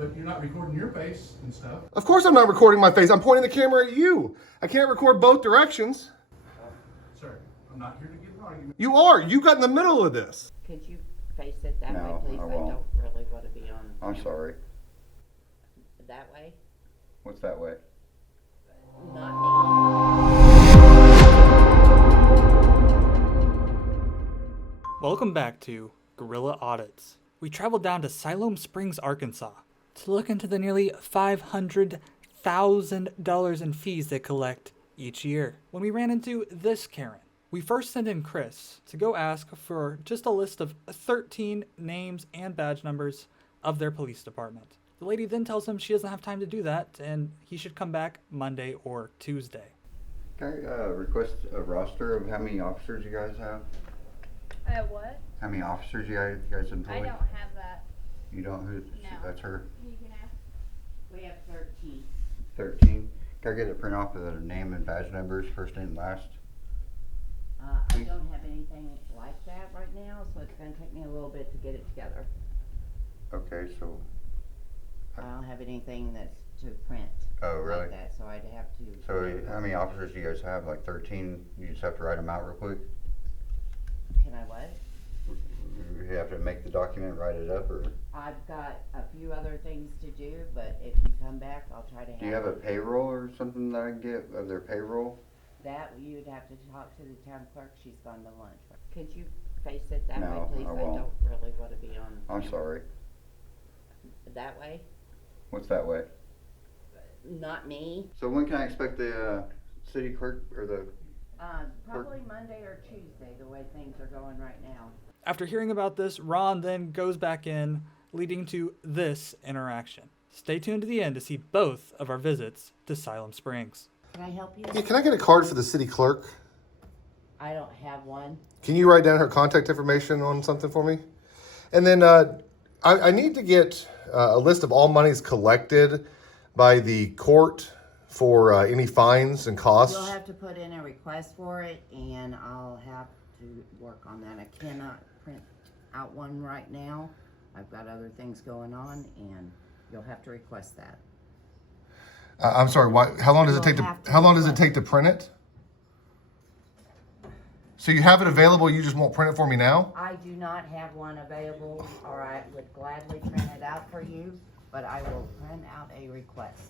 But you're not recording your face and stuff. Of course I'm not recording my face. I'm pointing the camera at you. I can't record both directions. Sir, I'm not here to get an argument. You are. You got in the middle of this. Could you face it that way, No, please? I I won't. don't really want to be on. I'm sorry. That way? What's that way? Not me. Welcome back to Guerrilla Audits. We traveled down to Siloam Springs, Arkansas to look into the nearly $500,000 in fees they collect each year. When we ran into this Karen, we first sent in Chris to go ask for just a list of 13 names and badge numbers of their police department. The lady then tells him she doesn't have time to do that and he should come back Monday or Tuesday. Can I request a roster of how many officers you guys have? What? How many officers you guys employ? I don't have that. You don't? Who? No. That's her? You can ask. We have 13. 13? Can I get a print off of the name and badge numbers, first and last? I don't have anything like that right now, so it's going to take me a little bit to get it together. Okay, so. I don't have anything that's to print. Oh, really? Like that, so I'd have to. So how many officers do you guys have? Like 13? You just have to write them out real quick? Can I what? You have to make the document, write it up, or? I've got a few other things to do, but if you come back, I'll try to have. Do you have a payroll or something that I can get of their payroll? That you'd have to talk to the town clerk. She's gone to lunch. Could you face it that No, way, please? I I won't. don't really want to be on. I'm sorry. That way? What's that way? Not me. So when can I expect the city clerk or the? Probably Monday or Tuesday, the way things are going right now. After hearing about this, Ron then goes back in, leading to this interaction. Stay tuned to the end to see both of our visits to Siloam Springs. Can I help you? Yeah, can I get a card for the city clerk? I don't have one. Can you write down her contact information on something for me? And then I need to get a list of all monies collected by the court for any fines and costs. You'll have to put in a request for it, and I'll have to work on that. I cannot print out one right now. I've got other things going on, and you'll have to request that. I'm sorry. Why? How long does it take to? You'll have to How long does it request. take to print it? So you have it available. You just won't print it for me now. I do not have one available, or I would gladly print it out for you, but I will print out a request.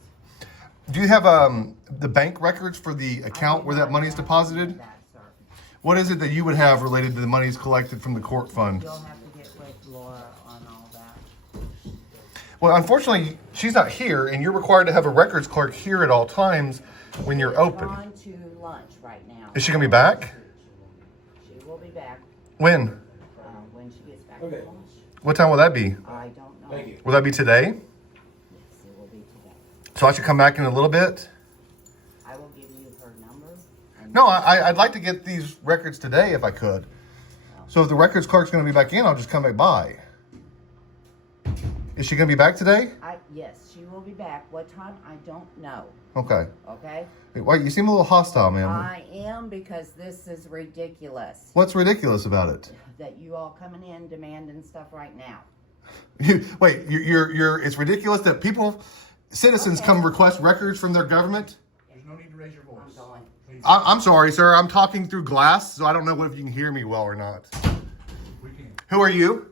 Do you have the bank records for the account where that money is deposited? That, sir. What is it that you would have related to the monies collected from the court fund? You'll have to get with Laura on all that. Well, unfortunately, she's not here, and you're required to have a records clerk here at all times when you're open. Gone to lunch right now. Is she gonna be back? She will be back When? when she gets back from lunch. What time will that be? I don't know. Yes, Will that be today? it will be today. So I should come back in a little bit? I will give you her number. And No, I'd like to get these records today if I could. So if the records clerk's gonna be back in, I'll just come back by. Is she gonna be back today? yes, she will be back. What time? I don't know. Okay. Okay? Wait, you seem a little hostile, ma'am. I am, because this is ridiculous. What's ridiculous about it? That you all coming in demanding stuff right now. Wait, it's ridiculous that citizens come request records from their government? There's no need to raise your voice. I'm going. Please. I'm sorry, sir. I'm talking through glass, so I don't know if you can hear me well or not. We can. Who are you?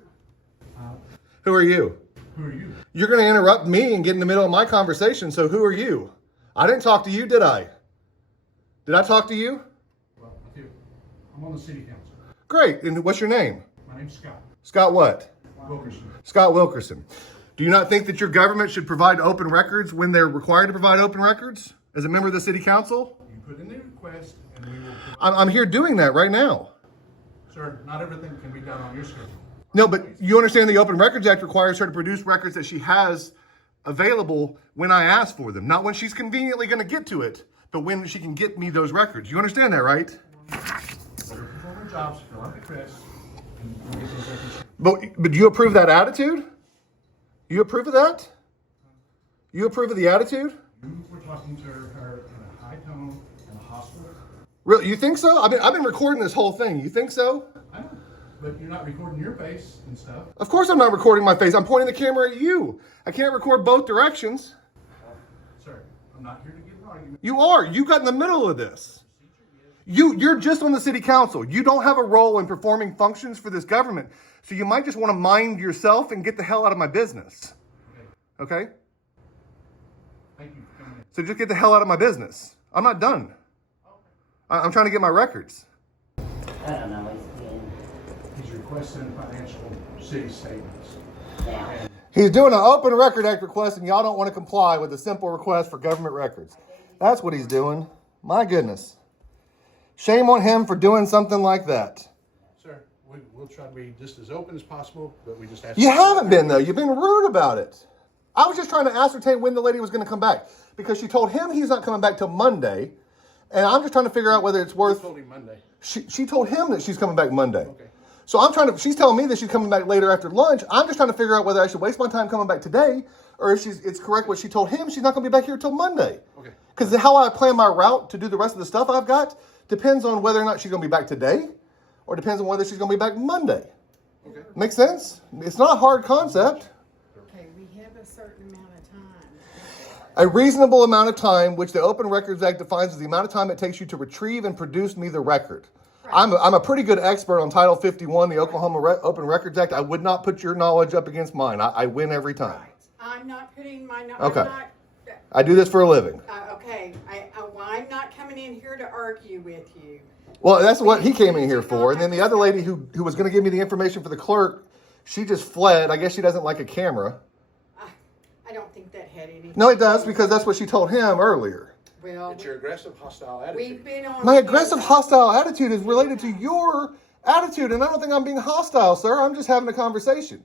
Who are you? Who are you? You're going to interrupt me and get in the middle of my conversation, so who are you? I didn't talk to you, did I? Did I talk to you? Well, I do. I'm on the city council. Great. And what's your name? My name's Scott Scott what? Wilkerson. Scott Wilkerson. Do you not think that your government should provide open records when they're required to provide open records as a member of the city council? You put in the request, and we will. I'm here doing that right now. Sir, not everything can be done on your schedule. No, but you understand the Open Records Act requires her to produce records that she has available when I ask for them. Not when she's conveniently going to get to it, but when she can get me those records. You understand that, right? Let her perform her jobs, fill out the request, and we'll get those records. But do you approve that attitude? You approve of that? You approve of the attitude? You were talking to her in a high tone in a hospital. Really? You think so? I've been recording this whole thing. You think so? I know. But you're not recording your face and stuff. Of course I'm not recording my face. I'm pointing the camera at you. I can't record both directions. Sir, I'm not here to get an argument. You are. You got in the middle of this. You're just on the city council. You don't have a role in performing functions for this government. So you might just want to mind yourself and get the hell out of my business. Okay? Thank you for coming in. So just get the hell out of my business. I'm not done. I'm trying to get my records. I don't know, He's requesting financial city statements. now. He's doing an open record act request and y'all don't want to comply with a simple request for government records. That's what he's doing. My goodness. Shame on him for doing something like that. Sir, we'll try to be just as open as possible, but we just ask. You haven't been though. You've been rude about it. I was just trying to ascertain when the lady was going to come back because she told him he's not coming back till Monday. And I'm just trying to figure out whether it's worth. I told him Monday. She told him that she's coming back Monday. Okay. So she's telling me that she's coming back later after lunch. I'm just trying to figure out whether I should waste my time coming back today or if it's correct what she told him. She's not going to be back here till Monday. Okay. Because how I plan my route to do the rest of the stuff I've got depends on whether or not she's going to be back today or depends on whether she's going to be back Monday. Okay. Make sense? It's not a hard concept. Okay, we have a certain amount of time. A reasonable amount of time, which the Open Records Act defines as the amount of time it takes you to retrieve and produce me the record. I'm a pretty good expert on Title 51, the Oklahoma Open Records Act. I would not put your knowledge up against mine. I win every time. I'm not putting my, Okay. I'm not, I do this for a living. okay, I'm not coming in here to argue with you. Well, that's what he came in here for. And then the other lady who was going to give me the information for the clerk, she just fled. I guess she doesn't like a camera. I don't think that had anything. No, it does because that's what she told him earlier. Well, It's your aggressive, hostile attitude. we've been on. My aggressive, hostile attitude is related to your attitude, and I don't think I'm being hostile, sir. I'm just having a conversation.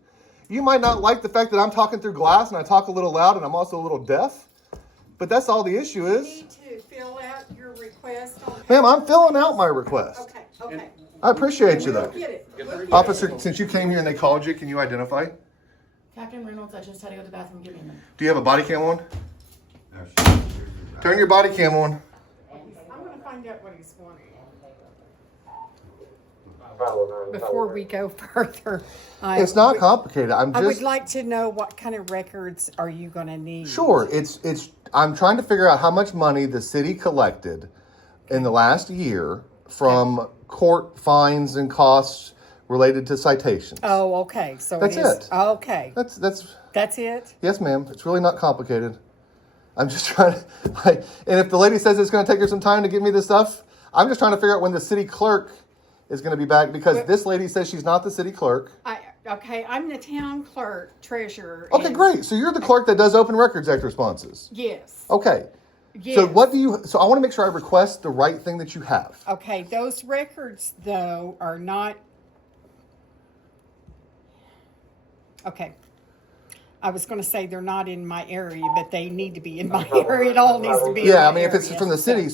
You might not like the fact that I'm talking through glass and I talk a little loud and I'm also a little deaf, but that's all the issue You is. need to fill out your request on. Ma'am, I'm filling out my request. Okay. I appreciate you, We'll though. get it. We'll get it. Officer, since you came here and they called you, can you identify? Captain Reynolds, I just had to go to the bathroom. Give me a minute. Do you have a body cam on? No, Turn your body cam on. I'm gonna find out what he's wanting. Before we go further, It's not complicated. I would just like to know what kind of records are you gonna need? sure. I'm trying to figure out how much money the city collected in the last year from court fines and costs related to citations. Oh, okay, so That's it is. it. Okay, That's it? yes, ma'am. It's really not complicated. I'm just trying to, and if the lady says it's going to take her some time to give me this stuff, I'm just trying to figure out when the city clerk is going to be back because this lady says she's not the city clerk. Okay, I'm the town clerk, treasurer. Okay, and- great. So you're the clerk that does Open Records Act responses. Yes. Okay. Yes. So so I want to make sure I request the right thing that you have. Okay, those records though are not. Okay. I was going to say they're not in my area, but they need to be in my area. It all needs to be. Yeah, I in my mean, if it's area. from the city,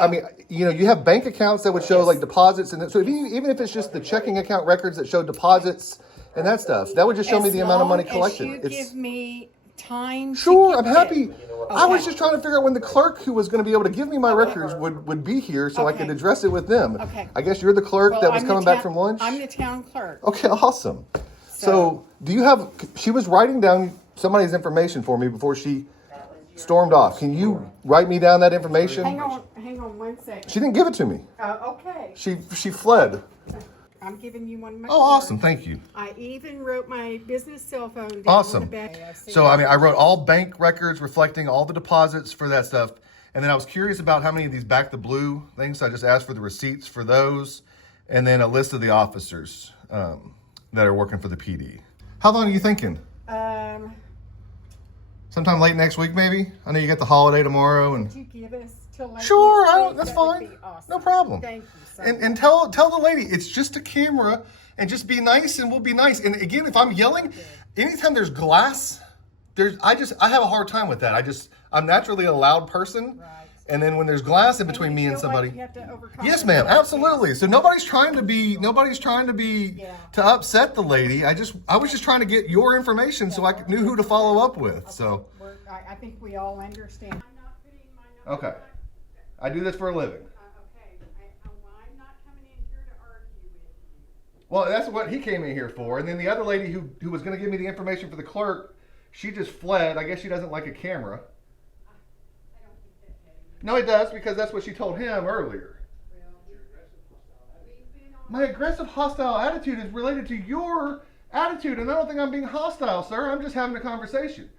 I mean, you have bank accounts that would show like deposits, and so even if it's just the checking account records that show deposits and that stuff, that would just show me the amount of money collected. As you give me time. Sure, to I'm get happy. that. I was Okay. just trying to figure out when the clerk who was going to be able to give me my records would be here so I could Okay. address it with them. Okay. I guess you're the clerk Well, that was I'm coming the back from lunch? I'm the town clerk. Okay, awesome. So, do you have, she was writing down somebody's information for me before she stormed off. Can you write me down that information? Hang on 1 second. She didn't give it to me. Okay, She fled. I'm giving you one. Oh, awesome. Thank you. I even wrote my business cell phone down Awesome. on the back. So, I mean, I wrote all bank records reflecting all the deposits for that stuff. And then I was curious about how many of these back the blue things. So I just asked for the receipts for those. And then a list of the officers that are working for the PD. How long are you thinking? Sometime late next week, maybe? I know you got the holiday tomorrow. And Could you give us till late sure, next week? that's That would fine. be awesome. No problem. Thank you so And tell the lady it's just a camera and just be nice and we'll be nice. And again, if I'm yelling, anytime there's glass, I have a hard time with that. I'm naturally a loud person. Right. And then when there's glass in between You me and feel like somebody. you have to overcome Yes, it. ma'am, absolutely. So nobody's trying to be Yeah. to upset the lady. I was just trying to get your information so I knew who to follow up with. So I think we all understand. I'm not putting my number. okay. I do this for a living. Okay, I'm not coming in here to argue with Well, that's what he came in here for. And then the other lady who was going to give me the information for the clerk, she just fled. I guess she doesn't like a camera. No, it does, because that's what she told him earlier. My aggressive, hostile attitude is related to your attitude, and I don't think I'm being hostile, sir. I'm just having a conversation.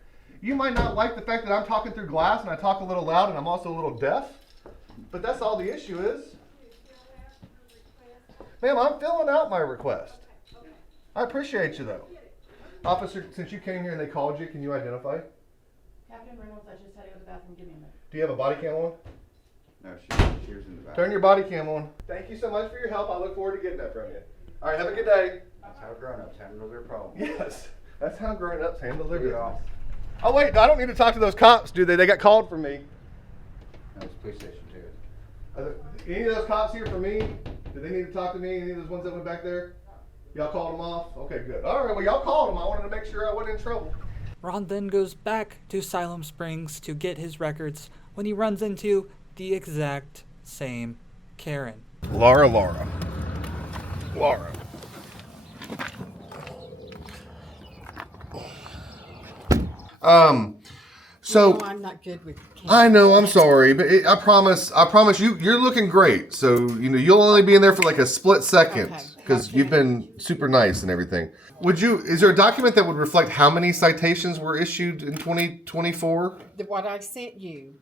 You might not like the fact that I'm talking through glass and I talk a little loud and I'm also a little deaf, but that's all the issue is. Ma'am, I'm filling out my request. I appreciate you, though. Officer, since you came here and they called you, can you identify? Captain Reynolds, I just had to go to the bathroom. Give me a minute. Do you have a body cam on? No, she was in the back. Turn your body cam on. Thank you so much for your help. I look forward to getting that from you. All right, have a good day. That's how grown-ups handle their problems. Yes, that's how grown-ups handle their Yeah. business. Oh, wait, I don't need to talk to those cops, do they? They got called for me. No, it's police station too. Any of those cops here for me? Did they need to talk to me? Any of those ones that went back there? Y'all called them off? Okay, good. All right, well, y'all called them. I wanted to make sure I wasn't in trouble. Ron then goes back to Siloam Springs to get his records when he runs into the exact same Karen. Laura. So No, I'm not good with cameras. I know, I'm sorry, but I promise you're looking great. So, you'll only be in there for like a split second Okay. because you've been super nice and everything. Is there a document that would reflect how many citations were issued in 2024? What I sent you,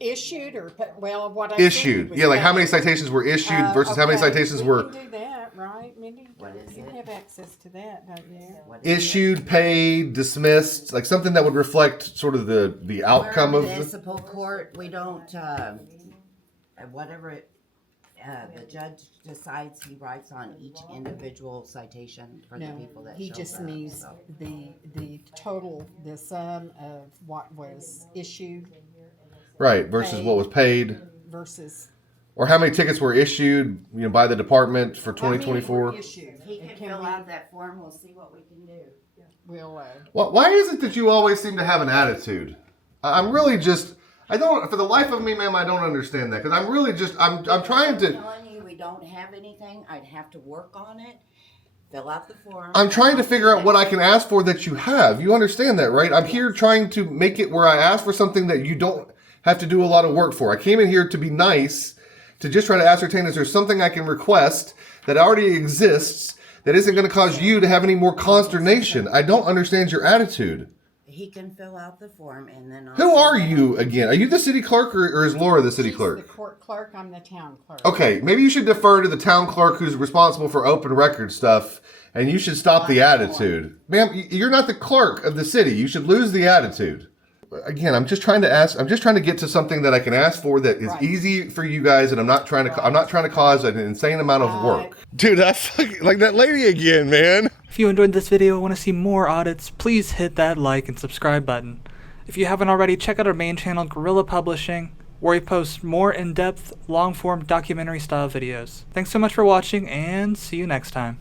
issued or, what I sent you Issued. was Yeah, like how paid. many citations were issued versus how many Okay, citations we were can do that, right, Mindy? What is You it? have access to that, don't you? What is it? issued, paid, dismissed, like something that would reflect sort of the outcome We're of a the... municipal court, we don't, whatever the judge decides, he writes on each individual citation for the No, people that he shows just up, needs so. the total, the sum of what was issued Right, versus what was paid. versus. Or how many tickets were issued, by the department for how many were 2024? issued. He And can fill we- out that form, we'll see what we can do. We'll, Why is it that you always seem to have an attitude? I'm really just, I don't, for the life of me, ma'am, I don't understand that. Because I'm really just, I'm trying to, I'm telling you, we don't have anything, I'd have to work on it, fill out the form. I'm trying to figure out what I can ask for that you have. You understand that, right? I'm here trying to make it where I ask for something that you don't have to do a lot of work for. I came in here to be nice, to just try to ascertain is there something I can request that already exists that isn't going to cause you to have any more consternation. I don't understand your attitude. He can fill out the form and then I'll. Who are you again? Are you the city clerk or is Laura the city she's clerk? the court clerk, I'm the town clerk. Okay, maybe you should defer to the town clerk who's responsible for open record stuff, and you should stop the attitude. Ma'am, you're not the clerk of the city. You should lose the attitude. Again, I'm just trying to get to something that I can ask for that is Right. easy for you guys, and I'm not trying to cause an insane amount of work. Dude, that's like that lady again, man. If you enjoyed this video and want to see more audits, please hit that like and subscribe button. If you haven't already, check out our main channel, Gorilla Publishing, where we post more in-depth, long-form documentary-style videos. Thanks so much for watching, and see you next time.